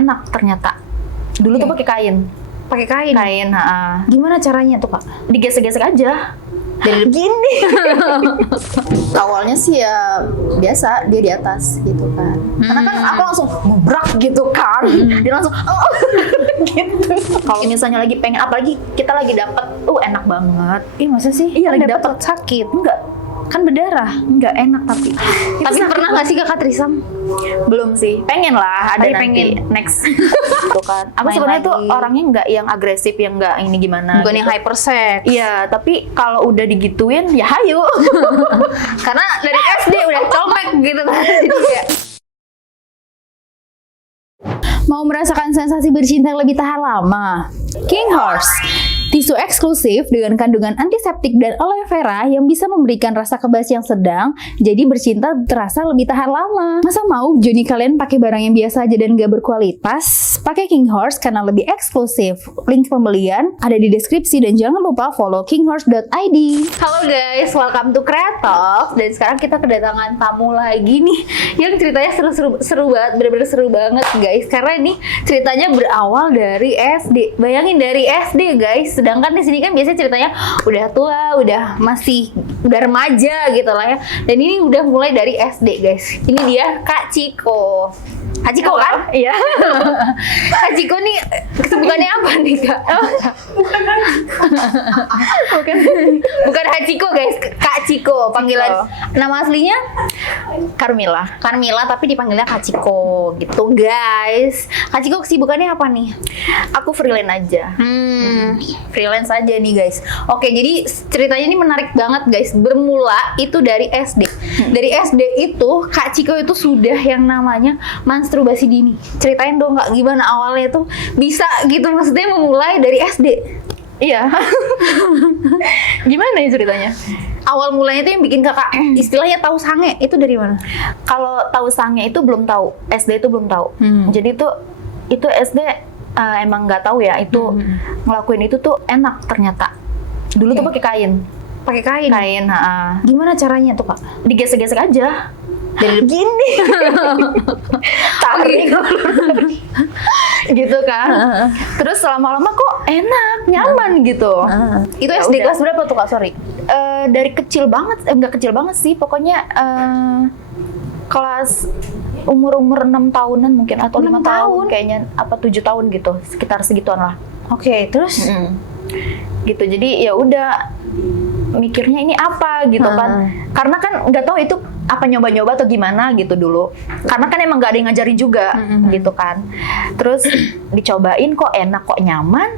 enak ternyata. Dulu tuh pakai kain. Pakai kain. Kain, Gimana caranya tuh, Kak? digesek-gesek aja. Dari Gini. Awalnya sih ya biasa dia di atas gitu kan. Karena kan aku langsung ngebrak gitu kan. Dia langsung gitu. Kalau misalnya lagi pengen, apalagi kita lagi dapet, enak banget. Ih, masa sih? Iya, lagi dapet dapet. sakit. Enggak, Kan berdarah. enggak enak tapi. Tapi pernah nggak sih Kakak trisam? Belum sih. Pengen lah, ada Tapi nanti pengen. next. Gitu kan. Aku Main sebenarnya tuh lagi. orangnya enggak yang agresif, yang enggak ini gimana. Bukan gitu. yang hypersex. Iya, tapi kalau udah digituin ya hayu. Karena dari SD udah colmek gitu kan. Jadi kayak mau merasakan sensasi bercinta yang lebih tahan lama. King Horse, tisu eksklusif dengan kandungan antiseptik dan aloe vera yang bisa memberikan rasa kebas yang sedang, jadi bercinta terasa lebih tahan lama. Masa mau Joni kalian pakai barang yang biasa aja dan gak berkualitas? Pakai King Horse karena lebih eksklusif. Link pembelian ada di deskripsi dan jangan lupa follow kinghorse.id. Halo guys, welcome to Kreatok. Dan sekarang kita kedatangan tamu lagi nih yang ceritanya seru banget, bener-bener seru banget guys. Karena ini ceritanya berawal dari SD. Bayangin dari SD guys. Sedangkan di sini kan biasanya ceritanya udah tua, udah remaja gitu lah ya. Dan ini udah mulai dari SD guys. Ini dia Kak Ciko. Kak Ciko kan? Iya. Kak Ciko nih kesibukannya apa nih Kak? Bukan Hachiko guys, Kak Ciko. Panggilan nama aslinya Carmilla. Carmilla tapi dipanggilnya Kak Ciko gitu guys. Kak Ciko kesibukannya apa nih? Aku freelance aja. Freelance aja nih guys. Oke, jadi ceritanya ini menarik banget guys. Bermula itu dari SD. Dari SD itu Kak Ciko itu sudah yang namanya masturbasi dini. Ceritain dong Kak, gimana awalnya tuh bisa gitu, maksudnya memulai dari SD. Iya. Gimana ya ceritanya? Awal mulanya itu yang bikin Kakak istilahnya tahu sange itu dari mana? Kalau tahu sange itu belum tahu, SD itu belum tahu. Jadi itu SD emang nggak tahu ya, itu ngelakuin itu tuh enak ternyata. Dulu tuh pakai kain. Pakai kain. Kain, Gimana caranya tuh Kak? digesek-gesek aja. Dari Gini. Tarik. Gitu kan. Terus lama-lama kok enak, nyaman gitu. Itu Ya SD udah. kelas berapa tuh Kak? Sorry. Dari kecil banget, enggak kecil banget sih, pokoknya kelas umur 6 tahunan mungkin, atau 5 6 tahun tahun? kayaknya, apa 7 tahun gitu, sekitar segituan lah. Oke, terus Gitu, jadi ya udah mikirnya ini apa gitu kan, karena kan nggak tahu itu apa, nyoba-nyoba atau gimana gitu dulu, karena kan emang nggak ada yang ngajarin juga gitu kan. Terus dicobain, kok enak, kok nyaman,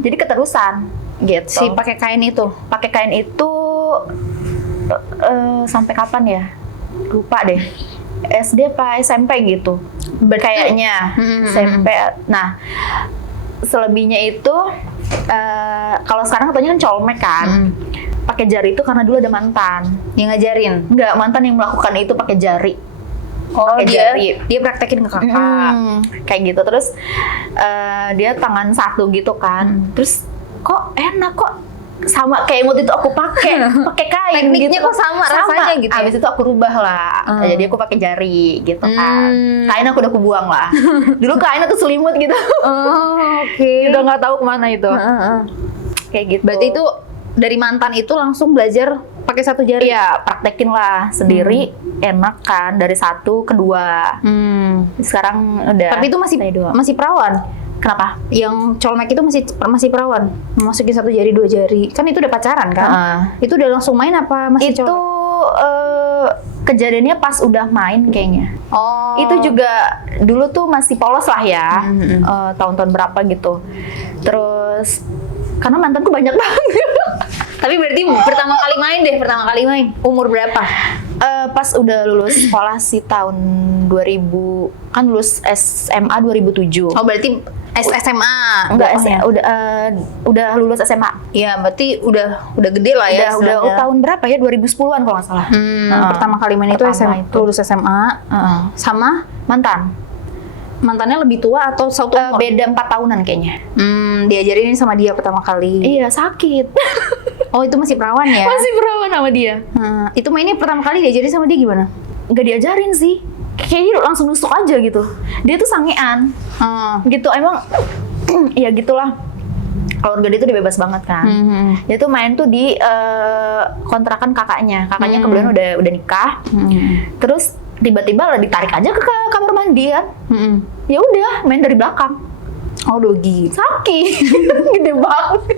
jadi keterusan gitu. si pakai kain itu. Pakai kain itu sampai kapan ya? Lupa deh. SD apa SMP gitu. Kayaknya SMP. Nah, selebihnya itu kalau sekarang katanya kan colmek kan. Pakai jari itu karena dulu ada mantan. Yang ngajarin. Enggak, mantan yang melakukan itu pakai jari. Oh, Pakai jari. dia praktekin ke Kakak. Kayak gitu. Terus dia tangan satu gitu kan. Terus kok enak, kok sama kayak waktu itu aku pakai kain. Tekniknya gitu. kok sama rasanya gitu ya? Abis itu aku rubah lah. Jadi aku pakai jari gitu kan. Kain aku udah aku buang lah. Dulu kainnya tuh selimut gitu. Oh, oke. Udah nggak tahu kemana itu. Kayak gitu. Berarti itu dari mantan itu langsung belajar pakai satu jari. Iya, praktekin lah sendiri. Enak kan, dari satu ke dua. Sekarang udah. Tapi itu masih dari dua. masih perawan. Kenapa? Yang colmek itu masih perawan. Masukin satu jari, dua jari. Kan itu udah pacaran kan? Itu udah langsung main apa masih Itu colmek? kejadiannya pas udah main kayaknya. Oh. Itu juga dulu tuh masih polos lah ya. Tahun-tahun berapa gitu. Terus karena mantanku banyak banget. Tapi berarti pertama kali main umur berapa? Pas udah lulus sekolah sih tahun 2000, kan lulus SMA 2007. Oh, berarti SMA. Enggak, Bapaknya. udah lulus SMA. Iya, berarti udah gede lah ya. Udah istilahnya. tahun berapa ya? 2010-an kalau nggak salah. Pertama kali main itu Pertama itu. lulus SMA. Sama mantannya lebih tua atau satu umur? Beda 4 tahunan kayaknya. Diajarin sama dia pertama kali. Iya, sakit. Oh, itu masih perawan ya? Masih perawan sama dia. Itu mainnya pertama kali diajarin sama dia gimana? Nggak diajarin sih. kayaknya langsung nusuk aja gitu. Dia tuh sangean gitu, emang ya gitulah. Keluarga dia tuh dia bebas banget kan. Dia tuh main tuh di kontrakan kakaknya kebetulan udah nikah. Terus tiba-tiba lah ditarik aja ke kamar mandi kan. Ya udah main dari belakang. Oh, dogi. Sakit. Gede banget.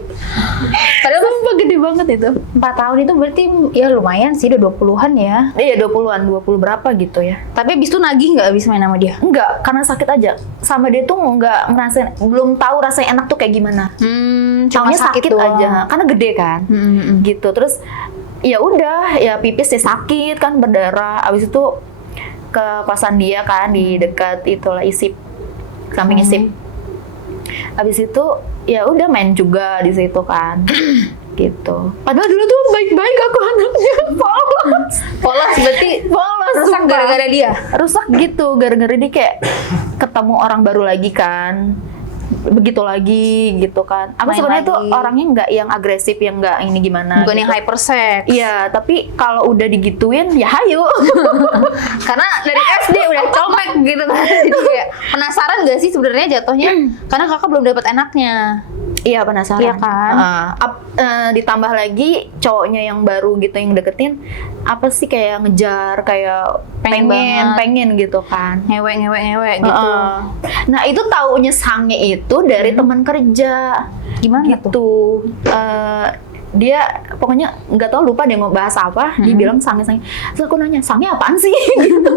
Padahal Sumpah gede banget itu. 4 tahun itu berarti ya lumayan sih, udah 20-an ya. Iya 20-an, 20 berapa gitu ya. Tapi abis itu nagih nggak abis main sama dia? Enggak, karena sakit aja. Sama dia tuh nggak ngerasain, belum tahu rasanya enak tuh kayak gimana. Cuma Taunya sakit doang. aja, karena gede kan. Gitu. Terus ya udah, ya pipis ya sakit kan, berdarah. Abis itu ke kosan dia kan di dekat itulah ISIP. Samping ISIP. Abis itu ya udah main juga di situ kan. Gitu. Padahal dulu tuh baik-baik aku anaknya. Polos berarti Polos, rusak sumpah. gara-gara dia. Rusak gitu, gara-gara dia kayak ketemu orang baru lagi kan, begitu lagi gitu kan. Aku Main sebenarnya tuh lagi. orangnya nggak yang agresif, yang nggak ini gimana. Bukan gitu. yang hypersex. Iya, tapi kalau udah digituin ya hayu. Karena dari SD udah colmek gitu kan. Jadi kayak penasaran gak sih sebenarnya jatuhnya? Karena kakak belum dapat enaknya. Iya penasaran. Iya kan? Ditambah lagi cowoknya yang baru gitu yang deketin, apa sih kayak ngejar, kayak pengen gitu kan. Ngewek gitu. Nah itu taunya sange itu dari teman kerja. Gimana tuh? Gitu. Dia pokoknya nggak tahu, lupa dia mau bahas apa. Dia bilang sange. Terus aku nanya, sange apaan sih? Gitu.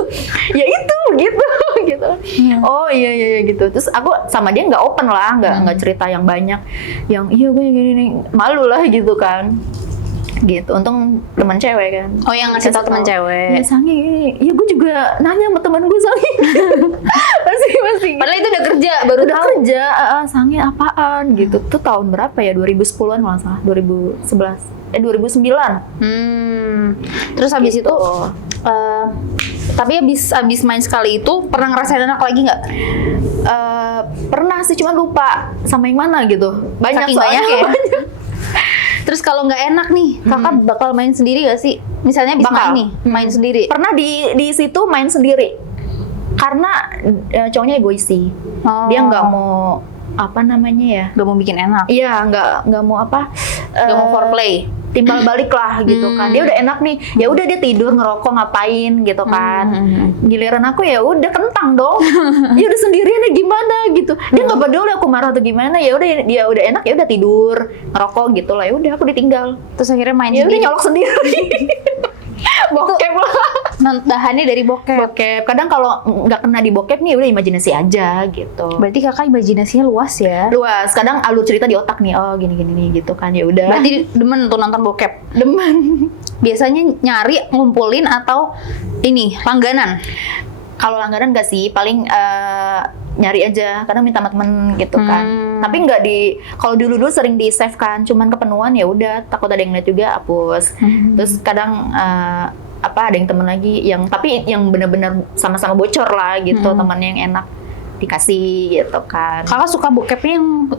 Ya itu gitu. Oh iya gitu. Terus aku sama dia nggak open lah, nggak cerita yang banyak. Yang iya gue gini nih, malu lah gitu kan. Gitu. Untung teman cewek kan. Oh, yang ngasih tau teman cewek. Ya sange gini. Ya gue juga nanya sama teman gue sange. Masih. Padahal itu udah kerja, baru Udah tahu. kerja, sange apaan gitu. Tuh tahun berapa ya? 2010-an kalau nggak salah. 2009. Terus habis Gitu. itu tapi abis main sekali itu pernah ngerasain enak lagi nggak? Pernah sih, cuma lupa sama yang mana gitu. Banyak Saking soalnya. banyak ya? Terus kalau nggak enak nih, kakak bakal main sendiri gak sih? Misalnya abis Bakal. main nih, main sendiri. Pernah di situ main sendiri. Karena cowoknya egois sih. Dia nggak mau apa namanya ya? Gak mau bikin enak, Iya, nggak mau apa? gak mau foreplay. Timbal balik lah gitu kan. Dia udah enak nih. Ya udah dia tidur, ngerokok, ngapain gitu kan. Giliran aku ya udah kentang dong. Ya udah sendirian ya gimana gitu. Dia nggak peduli aku marah atau gimana. Ya udah dia udah enak, ya udah tidur, ngerokok gitu lah. Ya udah aku ditinggal. Terus akhirnya main Ya udah sendiri. nyolok sendiri. Bokep lah. Bahannya dari bokep. Bokep. Kadang kalau nggak kena di bokep nih, udah imajinasi aja gitu. Berarti kakak imajinasinya luas ya? Luas. Kadang alur cerita di otak nih. Oh gini nih gitu kan. Ya udah. Berarti demen tuh nonton bokep. Demen. Biasanya nyari, ngumpulin atau ini langganan? Kalau langganan nggak sih, paling nyari aja, kadang minta sama temen gitu kan. Tapi nggak kalau dulu sering di save kan, cuman kepenuhan ya udah, takut ada yang lihat juga, hapus. Terus kadang ada yang temen lagi tapi yang benar-benar sama-sama bocor lah gitu, temannya yang enak dikasih gitu kan. Kakak suka bokepnya yang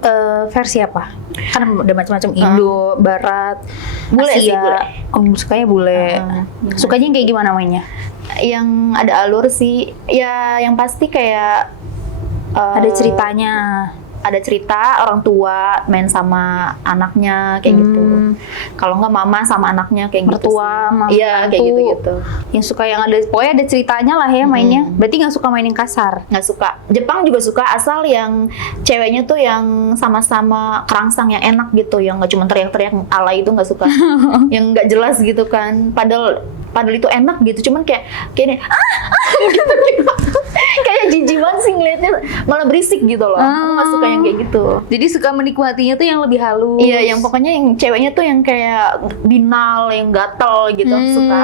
versi apa? Kan ada macam-macam, Indo, Barat, Bule Asia. sih, bule. Oh, sukanya bule. Sukanya yang kayak gimana mainnya? Yang ada alur sih, ya yang pasti kayak Ada ceritanya. ada cerita orang tua main sama anaknya kayak gitu. Kalau nggak mama sama anaknya kayak gitu. Mertua, mama, Iya kayak menantu. gitu-gitu. Yang suka yang ada, pokoknya ada ceritanya lah ya mainnya. Berarti nggak suka main yang kasar? Nggak suka. Jepang juga suka, asal yang ceweknya tuh yang sama-sama kerangsang, yang enak gitu, yang nggak cuma teriak-teriak alay, itu nggak suka. Yang nggak jelas gitu kan. Padahal itu enak gitu, cuman kayak ini gitu. Kayak jijik banget sih ngeliatnya, malah berisik gitu loh. Aku nggak suka yang kayak gitu. Jadi suka menikmatinya tuh yang lebih halus. Iya, yang pokoknya yang ceweknya tuh yang kayak binal, yang gatel gitu, aku suka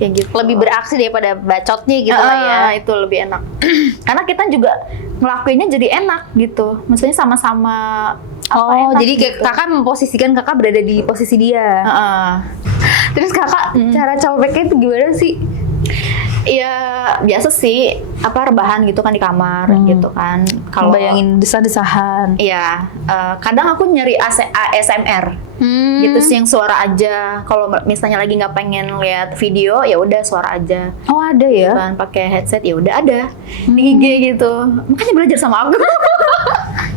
kayak gitu. Lebih beraksi daripada bacotnya gitu lah ya. Itu lebih enak. Karena kita juga ngelakuinnya jadi enak gitu. Maksudnya sama-sama enak jadi kayak gitu. kakak memposisikan kakak berada di posisi dia. Terus kakak cara coleknya itu gimana sih? Iya, biasa sih rebahan gitu kan di kamar gitu kan. Kalau Bayangin desah-desahan. iya, kadang aku nyari ASMR gitu sih, yang suara aja. Kalau misalnya lagi nggak pengen lihat video, ya udah suara aja. Oh ada ya? Kan pakai headset, ya udah ada di IG gitu. Makanya belajar sama aku.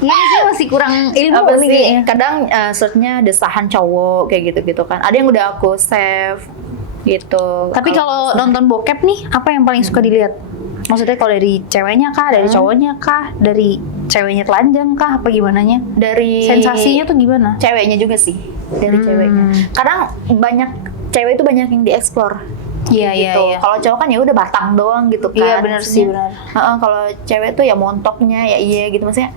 Iya sih, masih kurang ilmu Apa nih sih? kayaknya. Kadang searchnya desahan cowok kayak gitu-gitu kan. Ada yang udah aku save gitu. Tapi kalau nonton bokep nih, apa yang paling suka dilihat? Maksudnya kalau dari ceweknya kah, dari cowoknya kah, dari ceweknya telanjang kah, apa gimananya? dari Sensasinya tuh gimana? ceweknya juga sih, dari ceweknya. Kadang cewek itu banyak yang dieksplor. Iya, iya, gitu. iya. Kalau cowok kan ya udah batang doang gitu kan. Iya, benar sih, Maksudnya, benar. kalau cewek tuh ya montoknya ya iya gitu, maksudnya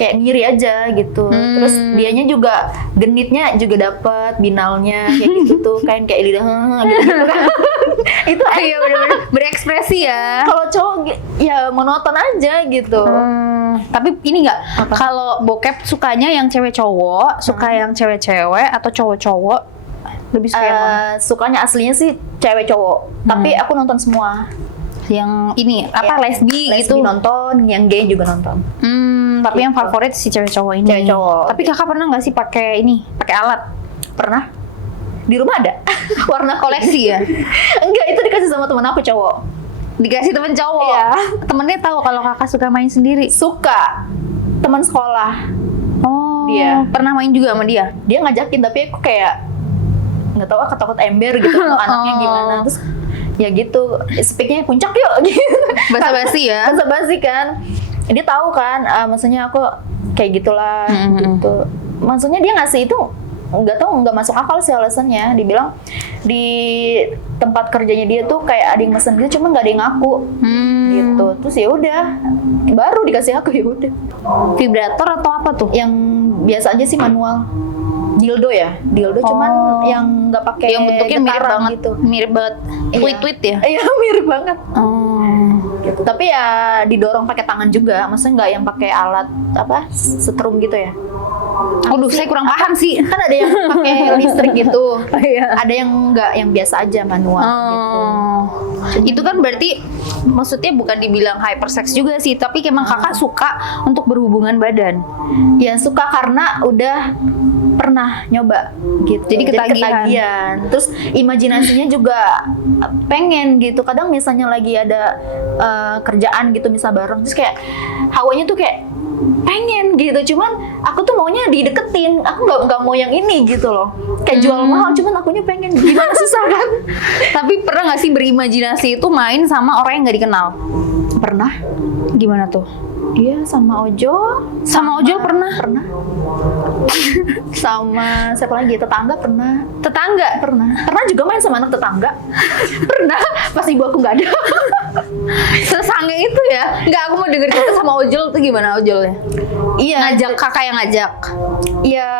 kayak ngiri aja gitu. Terus dianya juga genitnya juga dapet, binalnya kayak gitu tuh, kayak lidah gitu kan. Itu Iya benar-benar berekspresi ya. kalau cowok ya monoton aja gitu. Tapi ini nggak, kalau bokep sukanya yang cewek cowok, suka yang cewek-cewek atau cowok-cowok? Lebih suka yang mana? Sukanya aslinya sih cewek cowok, tapi aku nonton semua. Yang ini apa, Ya, lesbi lesbi gitu? nonton, yang gay juga nonton. Tapi yang favorit si cewek cowok ini. Cewek cowok. Tapi kakak pernah nggak sih pakai alat? Pernah? Di rumah ada. Warna Koleksi ya? Enggak, itu dikasih sama temen aku cowok. Dikasih temen cowok. Iya. Temennya tahu kalau kakak suka main sendiri. Suka. Teman sekolah. Oh. Dia. Pernah main juga sama dia? Dia ngajakin, tapi aku kayak nggak tahu, takut ember gitu untuk anaknya gimana. Terus ya gitu, speaknya puncak yuk gitu. Basa-basi ya? Basa-basi kan. Dia tahu kan, maksudnya aku kayak gitulah gitu. Maksudnya dia ngasih itu nggak masuk akal sih alasannya. Dibilang di tempat kerjanya dia tuh kayak ada yang mesen gitu, cuma nggak ada yang ngaku gitu. Terus ya udah, baru dikasih aku, ya udah. Vibrator atau apa tuh? Yang biasa aja sih manual. Dildo cuman yang nggak pakai Yang bentuknya mirip getaran banget gitu. Mirip banget. Iya. Tweet-tweet ya? Iya, mirip banget. Gitu. Tapi ya didorong pakai tangan juga, maksudnya nggak yang pakai alat setrum gitu ya. Aduh, saya kurang paham sih. Kan ada yang pakai listrik gitu. Iya. Ada yang enggak, yang biasa aja manual gitu. Itu kan berarti maksudnya bukan dibilang hypersex juga sih, tapi emang kakak suka untuk berhubungan badan. Ya suka karena udah pernah nyoba gitu. Jadi ketagihan. Terus imajinasinya juga pengen gitu. Kadang misalnya lagi ada kerjaan gitu misal bareng, terus kayak hawanya tuh kayak pengen gitu, cuman aku tuh maunya dideketin, aku nggak mau yang ini gitu loh, kayak jual mahal, cuman akunya pengen, gimana susah kan. Tapi pernah nggak sih berimajinasi itu main sama orang yang nggak dikenal? Pernah. Gimana tuh? Iya, sama Ojol. Sama Ojol pernah? Pernah. Sama siapa lagi? Tetangga pernah. Tetangga? Pernah juga main sama anak tetangga. Pernah, pas ibu aku nggak ada. Sesange itu ya? Nggak, aku mau denger cerita sama Ojol tuh gimana Ojolnya? Iya. Ngajak, kakak yang ngajak? Iya,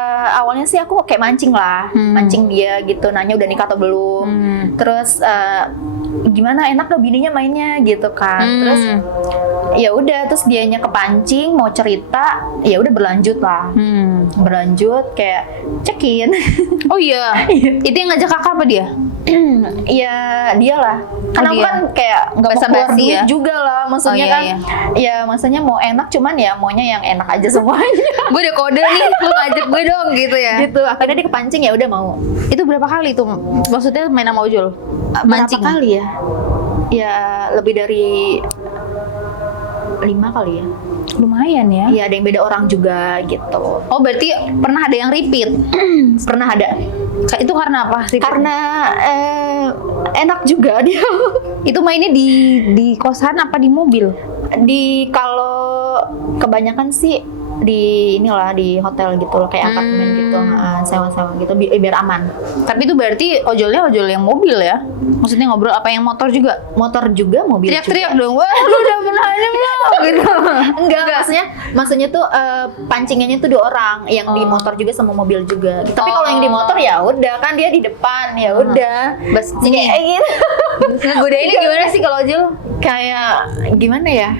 awalnya sih aku kayak mancing lah. Mancing dia gitu, nanya udah nikah atau belum. Terus gimana, enak gak bininya mainnya gitu kan. Terus ya udah, terus dianya kepancing mau cerita, ya udah berlanjut lah. Berlanjut kayak cekin. Oh iya? Itu yang ngajak kakak apa dia? Iya, dia lah. Karena aku dia. kan kayak nggak mau keluar Basa-basi duit ya? juga lah. Maksudnya Oh, iya, kan, iya. ya maksudnya mau enak, cuman ya maunya yang enak aja semuanya. Gue udah kode nih, lu ngajak gue dong gitu ya? Gitu. Akhirnya dia kepancing, ya udah mau. Itu berapa kali tuh? Maksudnya main sama Ojol? Mancing? Berapa kali ya? Ya lebih dari 5 kali ya. Lumayan ya? Iya, ada yang beda orang juga gitu. Oh berarti pernah ada yang repeat? Pernah ada. Itu karena apa sih? Karena enak juga dia. Itu mainnya di kosan apa di mobil? Kalau kebanyakan sih di inilah, di hotel gitu loh, kayak apartemen gitu, sewa-sewa gitu, biar aman. Tapi itu berarti ojolnya ojol yang mobil ya? Maksudnya ngobrol apa yang motor juga? Motor juga, mobil Teriak-teriak dong, wah lu udah pernah aja belum? Gitu. Enggak, maksudnya tuh pancingannya tuh 2 orang, yang di motor juga sama mobil juga. Tapi kalau yang di motor ya udah, kan dia di depan, ya udah. Bas ini Kayak gitu. ngegodainnya gimana sih kalau ojol? Kayak gimana ya?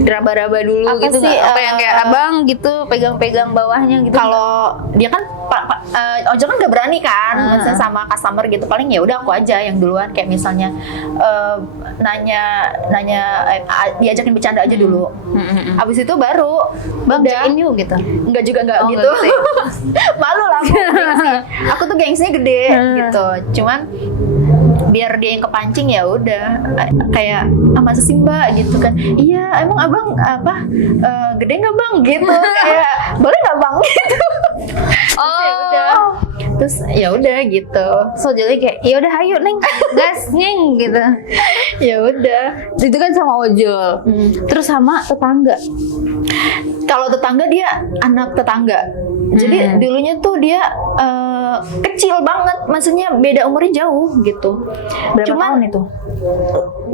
diraba-raba dulu Apa gitu sih, nggak? Apa yang kayak abang gitu pegang-pegang bawahnya gitu? Kalau dia kan ojol kan nggak berani kan, misalnya sama customer gitu, paling ya udah aku aja yang duluan, kayak misalnya nanya diajakin bercanda aja dulu. Abis itu baru bang udah. check-in yuk gitu. Enggak juga enggak Oh, gitu. enggak gitu Malu lah aku gengsi. Aku tuh gengsinya gede gitu. Cuman biar dia yang kepancing ya udah kayak masa sih Mbak gitu kan. Iya, emang Abang apa gede nggak Bang gitu. Kayak boleh nggak Bang gitu. Oh, Ya udah. Terus ya udah gitu. so jadi kayak ya udah ayo neng gas neng gitu. Ya udah. Itu kan sama ojol. Terus sama tetangga. Kalau tetangga dia anak tetangga. Jadi dulunya tuh dia kecil banget, maksudnya beda umurnya jauh gitu. Berapa tahun itu?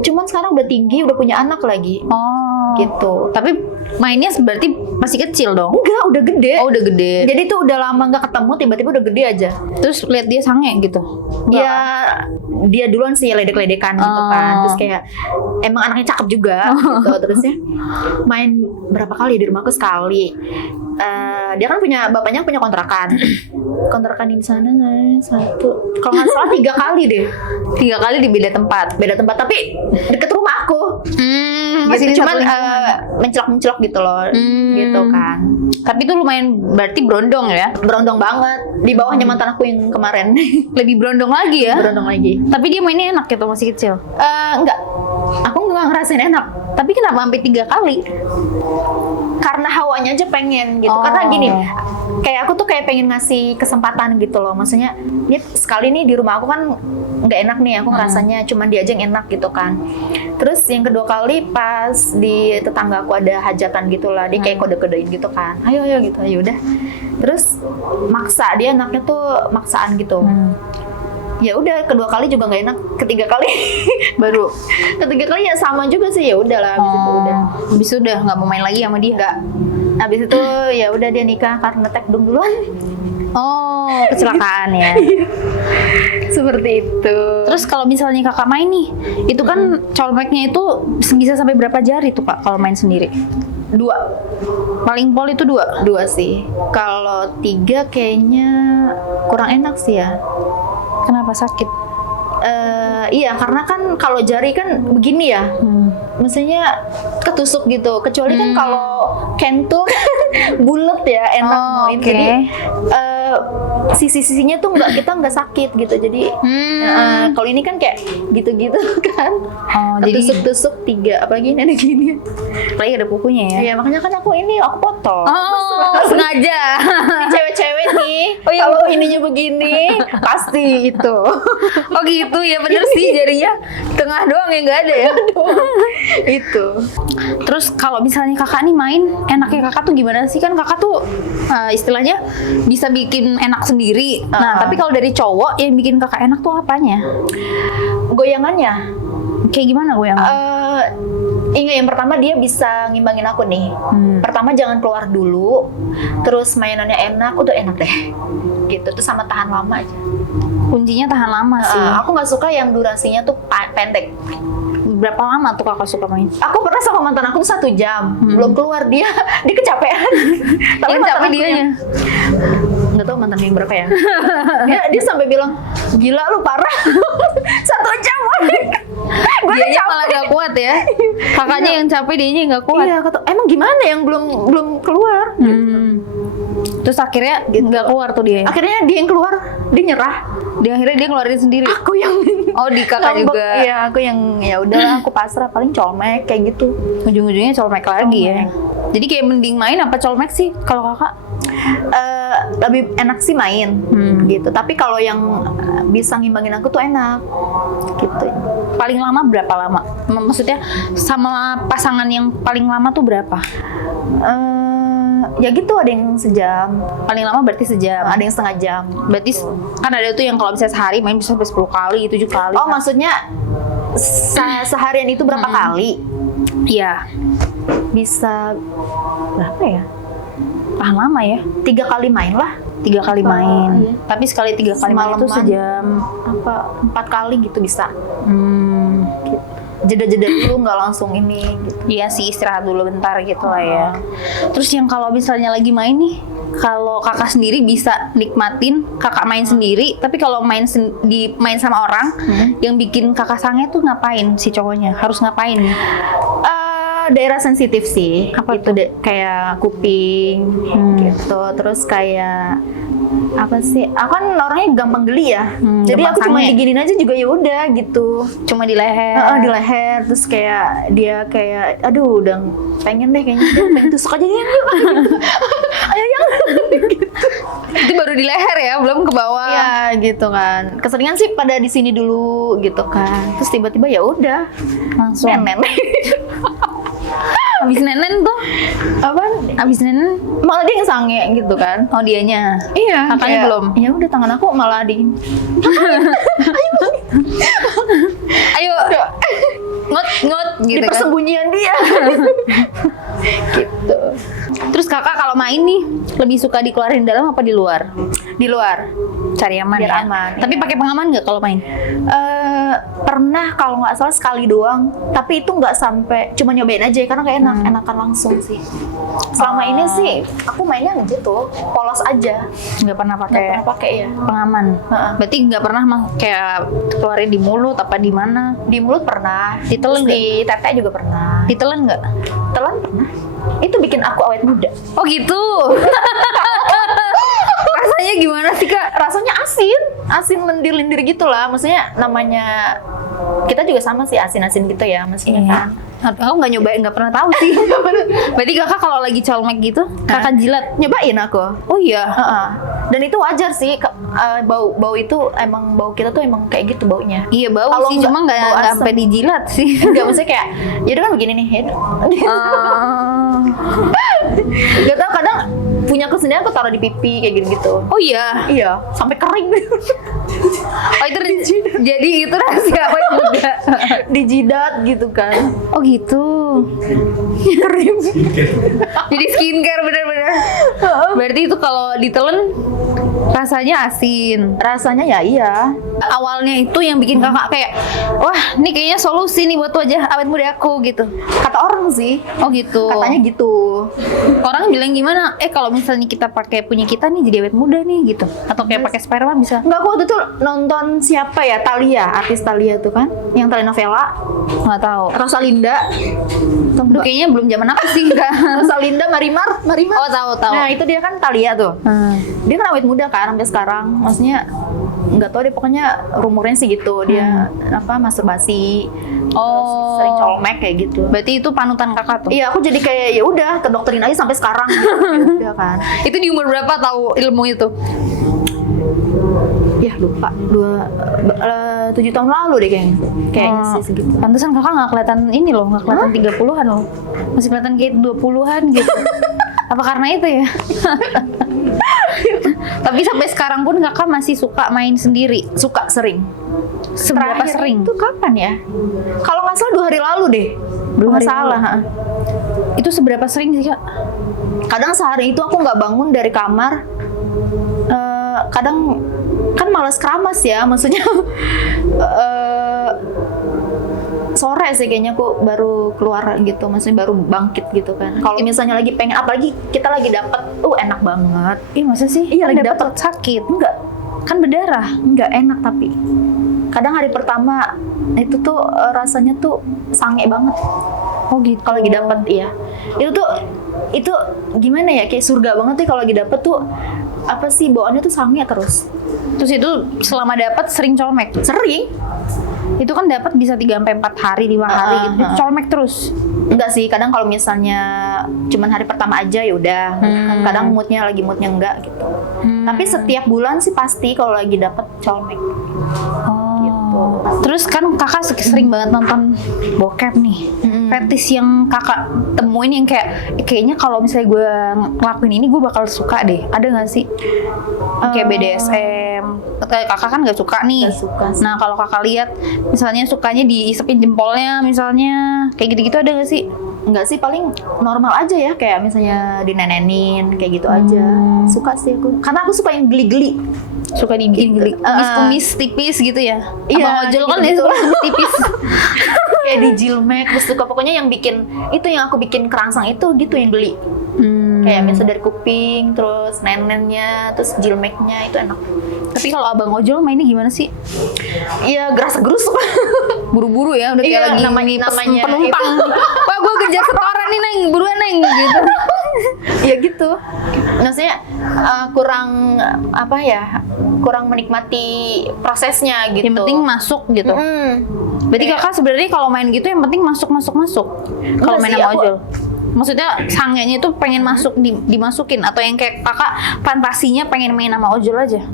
Cuman sekarang udah tinggi, udah punya anak lagi. Oh, Gitu. tapi mainnya berarti masih kecil dong? Enggak, udah gede. Oh, udah gede. Jadi tuh udah lama nggak ketemu, tiba-tiba udah gede aja. Terus lihat dia sange gitu? Ya dia duluan sih ledek-ledekan gitu kan. Oh. Terus kayak emang anaknya cakep juga gitu. Terusnya main berapa kali di rumahku sekali. Dia kan bapaknya punya kontrakan. Kontrakan di sana satu. Kalau nggak salah 3 kali deh. 3 kali di beda tempat. Beda tempat tapi deket rumah aku. Masih Gitu. di Cuman satu lingkungan. mencelok-mencelok gitu loh. Gitu kan. Tapi itu lumayan berarti berondong ya? Berondong banget. Di bawahnya mantan aku yang kemarin. Lebih berondong lagi ya? Berondong lagi. Tapi dia mainnya enak gitu masih kecil. Enggak. Aku nggak ngerasain enak. Tapi kenapa sampai 3 kali? Karena hawanya aja pengen gitu. Oh. Karena gini, kayak aku tuh kayak pengen ngasih kesempatan gitu loh. Maksudnya, ini sekali nih di rumah aku kan nggak enak nih. Aku ngerasanya cuman dia aja yang enak gitu kan. Terus yang kedua kali pas di tetangga aku ada hajatan gitu lah. Dia kayak kode-kodein gitu kan. Ayo gitu, ayo udah. Terus maksa, dia anaknya tuh maksaan gitu. Ya udah, kedua kali juga nggak enak, ketiga kali Baru. ketiga kali ya sama juga sih, ya udahlah habis itu udah Habis udah nggak mau main lagi sama dia? nggak. Habis itu ya udah dia nikah karena tekdung duluan. Oh, kecelakaan ya. Seperti itu. Terus kalau misalnya kakak main nih, itu kan colmeknya itu bisa sampai berapa jari tuh kak kalau main sendiri? 2 Paling pol itu 2? sih. Kalau 3 kayaknya kurang enak sih ya. Kenapa sakit? Iya, karena kan kalau jari kan begini ya. Maksudnya ketusuk gitu. Kecuali kan kalau kentul bulat ya, enak mau. oke. Jadi sisi-sisinya tuh kita nggak sakit gitu. Jadi kalau ini kan kayak gitu-gitu kan. Oh, jadi Tusuk-tusuk 3, apalagi ini ada gini. apalagi ada kukunya ya? Iya, makanya kan aku potong. Oh, sengaja. Ini cewek-cewek nih, Oh, iya. kalau ininya begini pasti itu. Oh gitu ya, bener sih jarinya tengah doang yang nggak ada ya. Itu. Terus kalau misalnya kakak nih main, enaknya kakak tuh gimana sih? Kan kakak tuh istilahnya bisa bikin enak sendiri. Nah, tapi kalau dari cowok yang bikin kakak enak tuh apanya? Goyangannya. Kayak gimana gue yang? Ingat yang pertama dia bisa ngimbangin aku nih. Pertama jangan keluar dulu, terus mainannya enak, udah enak deh. Gitu, tuh sama tahan lama aja. Kuncinya tahan lama sih. Aku nggak suka yang durasinya tuh pendek. Berapa lama tuh kakak suka main? Aku pernah sama mantan aku tuh 1 jam, belum keluar dia kecapean. Tapi Yang mantan capek aku dianya. nggak tahu mantan yang berapa ya. dia sampai bilang, gila lu parah. 1 jam. Gue Dianya malah gak kuat ya. Kakaknya yang capek, dianya yang gak kuat. Iya, kata, emang gimana yang belum keluar? Terus akhirnya nggak keluar tuh dia. Akhirnya dia yang keluar, dia nyerah. Akhirnya dia ngeluarin sendiri. Aku yang Oh, di kakak ngambek. juga. Iya, aku yang ya udahlah, aku pasrah, paling colmek kayak gitu. Ujung-ujungnya colmek lagi ya. Jadi kayak mending main apa colmek sih kalau kakak? Lebih enak sih main gitu. Tapi kalau yang bisa ngimbangin aku tuh enak gitu. Paling lama berapa lama? Maksudnya sama pasangan yang paling lama tuh berapa? Ya gitu, ada yang sejam, Paling lama berarti sejam. ada yang setengah jam. Berarti kan ada tuh yang kalau misalnya sehari main bisa sampai 10 kali, 7 kali. Oh, maksudnya seharian itu berapa kali? Iya. Bisa berapa ya? Tahan lama ya. 3 kali main lah. 3 kali main. Iya. Tapi sekali 3 kali main itu Semalaman. sejam. Apa 4 kali gitu bisa. Hmm. jeda-jeda dulu, nggak langsung ini gitu. Iya sih, istirahat dulu bentar gitu lah ya. Terus yang kalau misalnya lagi main nih, kalau kakak sendiri bisa nikmatin kakak main sendiri, tapi kalau main main sama orang yang bikin kakak sange tuh ngapain si cowoknya? Harus ngapain? Daerah sensitif sih. Apa itu kayak kuping gitu. Terus kayak apa sih? Aku kan orangnya gampang geli ya. Jadi gampang aku cuma sange. diginin aja juga ya udah gitu. Cuma di leher. Di leher, terus kayak dia kayak aduh udah pengen deh kayaknya dia pengen tusuk aja ya. Ayo yang gitu. Itu baru di leher ya, belum ke bawah. Ya gitu kan. Keseringan sih pada di sini dulu gitu kan. Terus tiba-tiba ya udah Langsung. nenen. Habis nenen tuh, Apa? habis nenen, Malah dia ngesange gitu kan. oh dianya. Iya, Kakaknya kayak, belum? Ya udah tangan aku malah di Ayo, ngot di gitu kan. persembunyian dia. Gitu. Terus kakak kalau main nih, lebih suka dikeluarin di dalam apa di luar? Di luar. Cari aman Biar ya. aman, Tapi iya. pakai pengaman nggak kalau main? Pernah kalau nggak salah sekali doang, tapi itu nggak sampai, cuma nyobain aja karena kayak enakan langsung sih. Selama ini sih aku mainnya gitu, polos aja, Nggak pernah nggak pakai pernah pakai ya. pengaman. Heeh. Berarti nggak pernah kayak keluarin di mulut apa di mana? Di mulut pernah, Ditelan terus di tete juga pernah, Ditelan nggak? telan pernah. Itu bikin aku awet muda. Oh gitu. Rasanya gimana sih kak? Rasanya asin lendir-lendir gitu lah. Maksudnya namanya kita juga sama sih asin-asin gitu ya, maksudnya kan. Aku nggak nyobain, nggak pernah tahu sih. Berarti kakak kalau lagi colmek gitu, kakak jilat. Nyobain aku. Oh iya. Heeh. Dan itu wajar sih, bau itu emang bau kita tuh emang kayak gitu baunya. Iya bau Kalau sih, nggak cuma nggak bau asem. sampai dijilat sih. Enggak, maksudnya kayak ya udah kan begini nih. Ya udah. Gak tau, kadang punya kesenian aku taruh di pipi kayak gitu. Oh iya. Iya, sampai kering. Oh itu jadi itu rahasia awet muda. Di jidat gitu kan. Oh gitu. Kering. Jadi skincare bener-bener. Berarti itu kalau ditelen rasanya asin. Rasanya ya iya. Awalnya itu yang bikin kakak kayak, wah ini kayaknya solusi nih buat wajah awet muda aku gitu. Kata orang sih. Oh gitu. Katanya gitu. Orang bilang gimana? Kalau misalnya kita pakai punya kita nih jadi awet muda nih gitu. Atau kayak pakai sperma bisa? Enggak, aku waktu itu nonton siapa ya, Thalia, artis Thalia tuh kan, yang telenovela, Nggak tahu. Rosalinda. Aduh, kayaknya belum zaman aku sih kak. Rosalinda, Marimar. Oh tahu. Nah itu dia kan Thalia tuh. Dia kan awet muda kan sampai sekarang. Maksudnya nggak tahu deh, pokoknya rumornya sih gitu. Dia masturbasi. Terus sering colmek kayak gitu. Berarti itu panutan kakak tuh? Iya, aku jadi kayak ya udah ke dokterin aja sampai sekarang. Ya udah kan. Itu di umur berapa tahu ilmu itu? Ya lupa, 7 tahun lalu deh kayaknya sih segitu. Pantesan kakak nggak kelihatan ini loh, nggak kelihatan 30-an loh. Masih kelihatan kayak 20-an gitu. Apa karena itu ya? Tapi sampai sekarang pun kakak masih suka main sendiri? Suka, sering. Seberapa Terakhir sering? Itu kapan ya? Kalau nggak salah 2 hari lalu deh. 2 hari salah. lalu. Itu seberapa sering sih kak? Kadang sehari itu aku nggak bangun dari kamar. Kadang kan malas keramas ya, maksudnya sore sih kayaknya aku baru keluar gitu, maksudnya baru bangkit gitu kan. Kalau misalnya lagi pengen, apalagi kita lagi dapet, enak banget. Ih masa sih? Iya, Kan lagi dapet dapet. sakit. Enggak, Kan berdarah. enggak enak tapi. Kadang hari pertama itu tuh rasanya tuh sange banget. Oh gitu. Kalau lagi dapet, iya. Itu gimana ya, kayak surga banget tuh kalau lagi dapet tuh, apa sih, bawaannya tuh sange terus. Terus itu selama dapat sering colmek? Sering. Itu kan dapat bisa 3-4 hari, 5 hari gitu. Itu colmek terus. Enggak sih, kadang kalau misalnya cuman hari pertama aja ya udah. Kadang moodnya enggak gitu. Tapi setiap bulan sih pasti kalau lagi dapet colmek. Gitu. Terus kan kakak sering banget nonton bokep nih. Fetish yang kakak temuin yang kayaknya kalau misalnya gue ngelakuin ini gue bakal suka deh. Ada nggak sih? Kayak BDSM. Kakak kan nggak suka nih. Nggak suka sih. Nah kalau kakak lihat, misalnya sukanya diisepin jempolnya, misalnya kayak gitu-gitu ada nggak sih? Enggak sih, paling normal aja ya, kayak misalnya dinenenin kayak gitu aja. Suka sih aku. Karena aku suka yang geli-geli. Suka digigit kumis tipis gitu ya? Iya, Abang ojol kan gitu-gitu. dia suka tipis. kayak di Jilmek, terus suka pokoknya yang bikin itu yang aku bikin kerangsang itu gitu yang beli. Kayak misalnya dari kuping, terus nenennya, terus Jilmeknya itu enak. Tapi kalau abang ojol mainnya gimana sih? Iya, gerasa-gerus. Buru-buru ya, udah kayak Iya, lagi namanya penumpang. Wah, gue kejar setoran nih Neng, buruan Neng gitu. Ya gitu. Maksudnya kurang apa ya? Kurang menikmati prosesnya gitu. Yang penting masuk gitu. Berarti kakak sebenarnya kalau main gitu yang penting masuk. Kalau main sih, sama aku- ojol. Maksudnya sangenya itu pengen masuk dimasukin atau yang kayak kakak fantasinya pengen main sama ojol aja?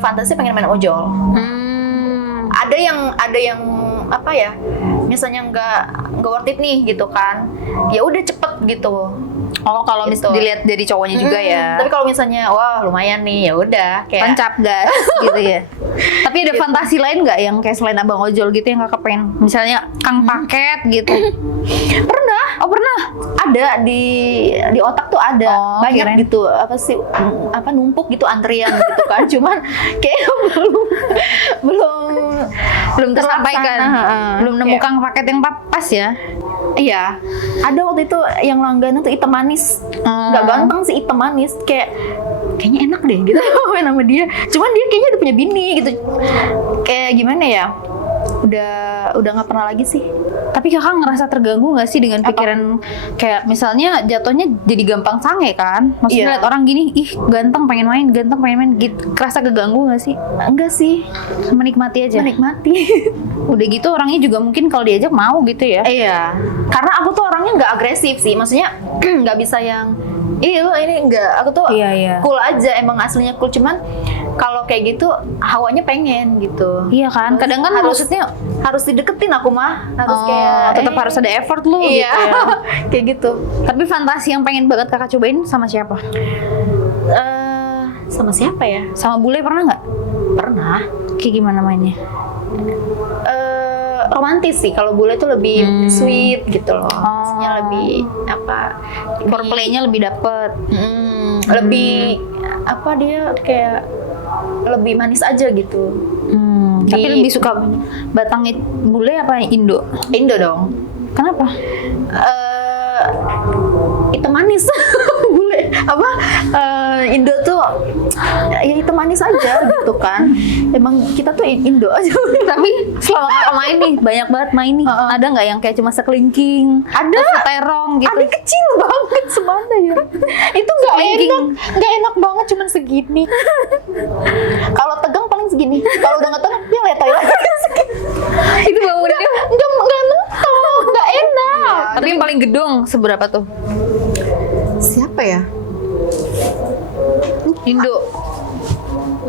Fantasi pengen main ojol. Ada yang apa ya? Misalnya nggak worth it nih gitu kan. Ya udah cepet gitu. Oh, kalau Gitu. dilihat dari cowoknya juga ya. Tapi kalau misalnya wah lumayan nih, ya udah kayak Tancap gas gitu ya. Tapi ada fantasi lain nggak yang kayak selain abang ojol gitu yang kakak pengen? Misalnya kang paket gitu. pernah. Oh pernah? Ada di otak tuh ada Oh, banyak kirain. gitu apa numpuk gitu antrian gitu kan. Cuman kayak belum Tersampaikan. terlaksana. Belum nemu Kayak- kang paket yang pas ya. Iya, ada waktu itu yang langganan tuh hitam manis, nggak ganteng sih, hitam manis, kayaknya enak deh gitu main sama dia. Cuman dia kayaknya udah punya bini gitu, kayak gimana ya? Udah nggak pernah lagi sih. Tapi kakak ngerasa terganggu nggak sih dengan pikiran kayak misalnya jatuhnya jadi gampang sange kan? Maksudnya Iya. lihat orang gini, ih ganteng pengen main gitu. Kerasa keganggu nggak sih? Enggak sih, Menikmati aja. menikmati. Udah gitu orangnya juga mungkin kalau diajak mau gitu ya. Iya, karena aku tuh orangnya nggak agresif sih, maksudnya nggak bisa yang ini enggak, aku tuh Iya. cool aja, emang aslinya cool, cuman kalau kayak gitu hawanya pengen gitu. Iya kan? Kadang kan maksudnya harus dideketin aku mah, harus kayak tetap harus ada effort lu iya, gitu ya. kayak gitu. Tapi fantasi yang pengen banget kakak cobain sama siapa? Sama siapa ya? Sama bule pernah nggak? Pernah. Kayak gimana mainnya? Romantis sih, kalau bule tuh lebih sweet gitu loh. Maksudnya lebih apa? Foreplaynya lebih dapet. Lebih apa dia kayak lebih manis aja gitu. Tapi lebih suka Batangit bule apa Indo? Indo dong. Kenapa? Itu manis. Bule apa? Indo tuh ya itu manis aja gitu kan. Emang kita tuh Indo aja. Tapi selama kakak main nih, banyak banget main nih. Ada nggak yang kayak cuma sekelingking? Ada. Terus seterong gitu? Adik kecil banget semana ya. Itu nggak enak banget, cuman segini. Kalau tegang paling segini. Kalau udah nggak tegang dia letoy lagi. Itu bangunnya. Nggak mentok, nggak enak. Tapi yang paling gedong seberapa tuh? Siapa ya?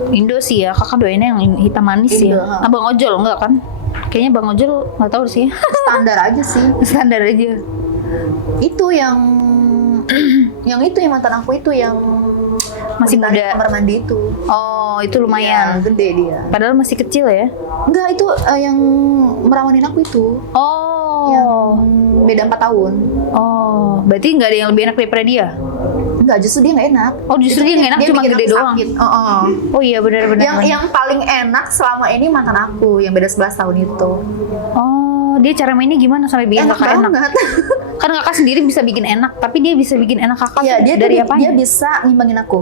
Indo sih ya, kakak doainnya yang hitam manis Indo, ya. Abang ojol enggak kan? Kayaknya bang ojol nggak tahu sih. Standar aja sih. Standar aja. Itu yang itu yang mantan aku itu yang Masih ditarik muda. kamar mandi itu. Oh, itu lumayan. Iya, gede dia. Padahal masih kecil ya. Enggak, itu yang merawanin aku itu. Oh. Yang beda 4 tahun. Oh, berarti nggak ada yang lebih enak daripada dia? Enggak, justru dia nggak enak. Oh, justru dia nggak enak, cuma bikin gede aku doang. sakit. Oh iya benar-benar. Yang paling enak selama ini mantan aku yang beda 11 tahun itu. Oh, dia cara mainnya gimana sampai bikin kakak enak? banget. Kan kakak sendiri bisa bikin enak, tapi dia bisa bikin enak kakak Iya, tuh dia dari tuh apa? dia bisa ngimbangin aku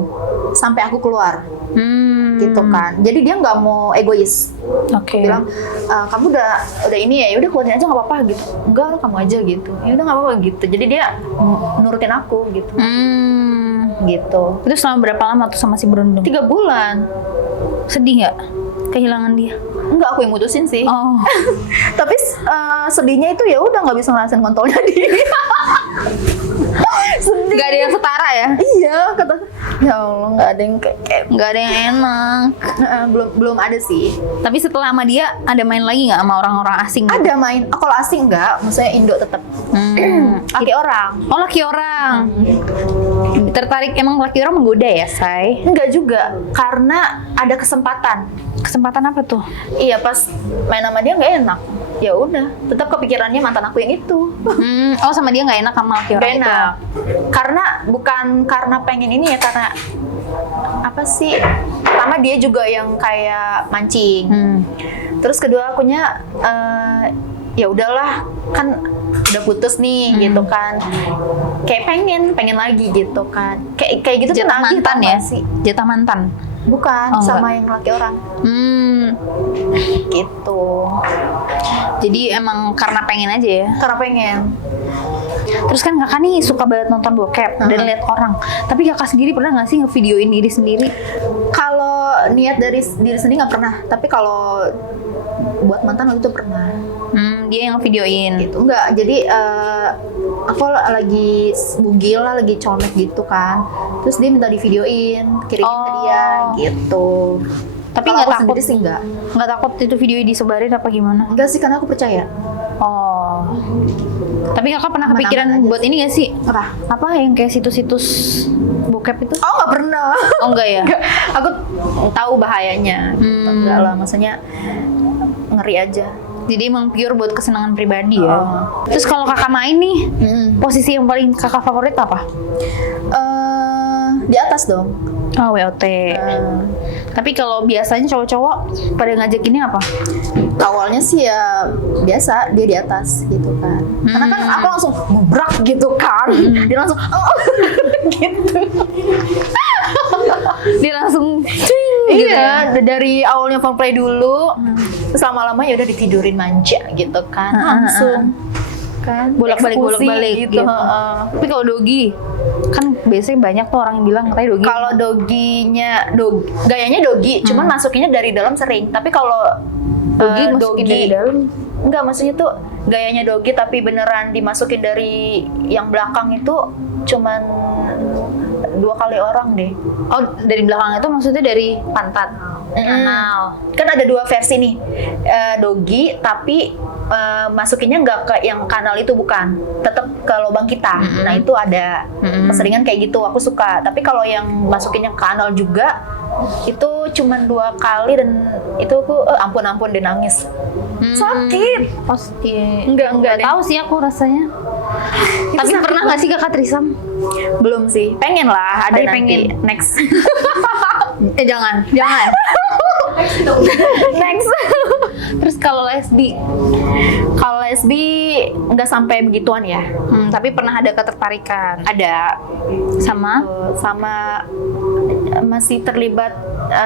sampai aku keluar. Gitu kan. Jadi dia nggak mau egois. Oke. Bilang kamu udah ini ya udah keluarin aja nggak apa-apa gitu. Enggak, kamu aja gitu. Ya udah nggak apa-apa gitu. Jadi dia nurutin aku gitu. Gitu. Itu selama berapa lama tuh sama si Berundung? 3 bulan. Sedih nggak kehilangan dia? Enggak, aku yang mutusin sih. Oh. Tapi sedihnya itu ya udah nggak bisa ngerasain kontolnya dia. Sedih. Gak ada yang setara ya? Iya, kata ya Allah nggak ada yang kayak Gak ada yang enak. belum ada sih. Tapi setelah sama dia ada main lagi nggak sama orang-orang asing? Ada main. Kalau asing enggak, maksudnya Indo tetap. Laki orang. Oh, laki orang. Tertarik emang laki orang menggoda ya, Say? Enggak juga, karena ada kesempatan. Kesempatan apa tuh? Iya, pas main sama dia nggak enak. Ya udah, tetap kepikirannya mantan aku yang itu. Oh, sama dia nggak enak sama laki orang Gak enak. Karena bukan karena pengen ini ya, karena apa sih? Pertama dia juga yang kayak mancing. itu? Terus kedua akunya ya udahlah, kan udah putus nih gitu kan. Kayak pengen lagi gitu kan. Kayak gitu tuh Jatah nagih, mantan tau ya? gak sih? Jatah mantan. Bukan, Oh, sama enggak. yang laki orang gitu. Jadi emang karena pengen aja ya. Karena pengen. Terus kan kakak nih suka banget nonton bokep dan lihat orang. Tapi kakak sendiri pernah nggak sih ngevideoin diri sendiri? Kalau niat dari diri sendiri nggak pernah, tapi kalau buat mantan waktu itu pernah. Dia yang videoin. Gitu enggak, jadi aku lagi bugil lah, lagi colmek gitu kan, terus dia minta di videoin, kirimin ke dia gitu. Tapi Kalau nggak aku takut sendiri sih nggak takut itu video disebarin apa gimana? enggak sih, karena aku percaya. Oh. Tapi kakak pernah Aman-aman kepikiran aja buat ini gak sih? Apa Yang kayak situs-situs bokep itu? Oh, nggak pernah. Oh enggak ya? Nggak, aku tahu bahayanya. Enggak lah, maksudnya ngeri aja. Jadi emang pure buat kesenangan pribadi ya. Oh. Terus kalau kakak main nih, posisi yang paling kakak favorit apa? Di atas dong. Oh, WOT. Tapi kalau biasanya cowok-cowok pada ngajakinnya apa? Awalnya sih ya biasa, dia di atas gitu kan. Karena kan aku langsung gebrak gitu kan. Dia langsung gitu. Dia langsung gitu ya? Iya, dari awalnya foreplay dulu, terus lama-lama ya udah ditidurin manja gitu kan. Langsung kan bolak-balik eksekusi gitu. Tapi kalau dogi kan biasanya banyak tuh orang yang bilang katanya dogi. Kalau gayanya dogi, cuman masukinnya dari dalam sering. Tapi kalau dogi masukin dari dalam. Enggak, maksudnya tuh gayanya dogi tapi beneran dimasukin dari yang belakang itu cuman 2 kali orang deh. Oh, dari belakang itu maksudnya dari pantat. Kanal. Kan ada 2 versi nih, dogi tapi masukinnya nggak ke yang kanal itu, bukan, tetap ke lubang kita. Nah itu ada keseringan kayak gitu, aku suka. Tapi kalau yang masukinnya ke kanal juga itu cuman 2 kali dan itu aku ampun deh, nangis. Sakit. Pasti. Enggak deh. Tahu sih aku rasanya. Tapi sakit pernah nggak sih kakak trisam? Belum sih, pengen lah, ada Tapi nanti. pengen. Next. Jangan. Next. Terus kalau lesbi, Kalau lesbi nggak sampai begituan ya. tapi pernah ada ketertarikan Ada sama? sama masih terlibat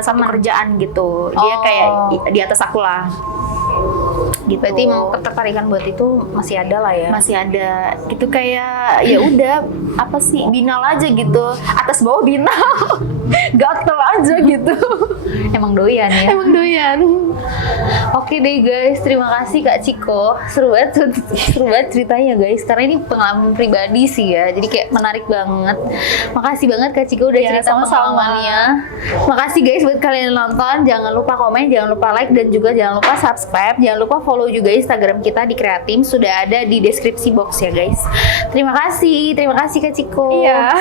sama kerjaan gitu. Dia Oh. kayak di atas aku lah. Gitu. Berarti emang ketertarikan buat itu masih ada lah ya? Masih ada. Gitu kayak ya udah, apa sih, binal aja gitu. Atas bawah binal. Gatel aja gitu. Emang doyan ya? Emang doyan. Oke deh guys, terima kasih Kak Ciko. Seru banget ceritanya guys. Karena ini pengalaman pribadi sih ya. Jadi kayak menarik banget. Makasih banget Kak Ciko udah Ya, cerita sama-sama. pengalamannya. Makasih guys buat kalian yang nonton. Jangan lupa komen, jangan lupa like, dan juga jangan lupa subscribe. Jangan lupa follow juga Instagram kita di Kreatim. Sudah ada di deskripsi box ya guys. Terima kasih Kak Ciko. Iya.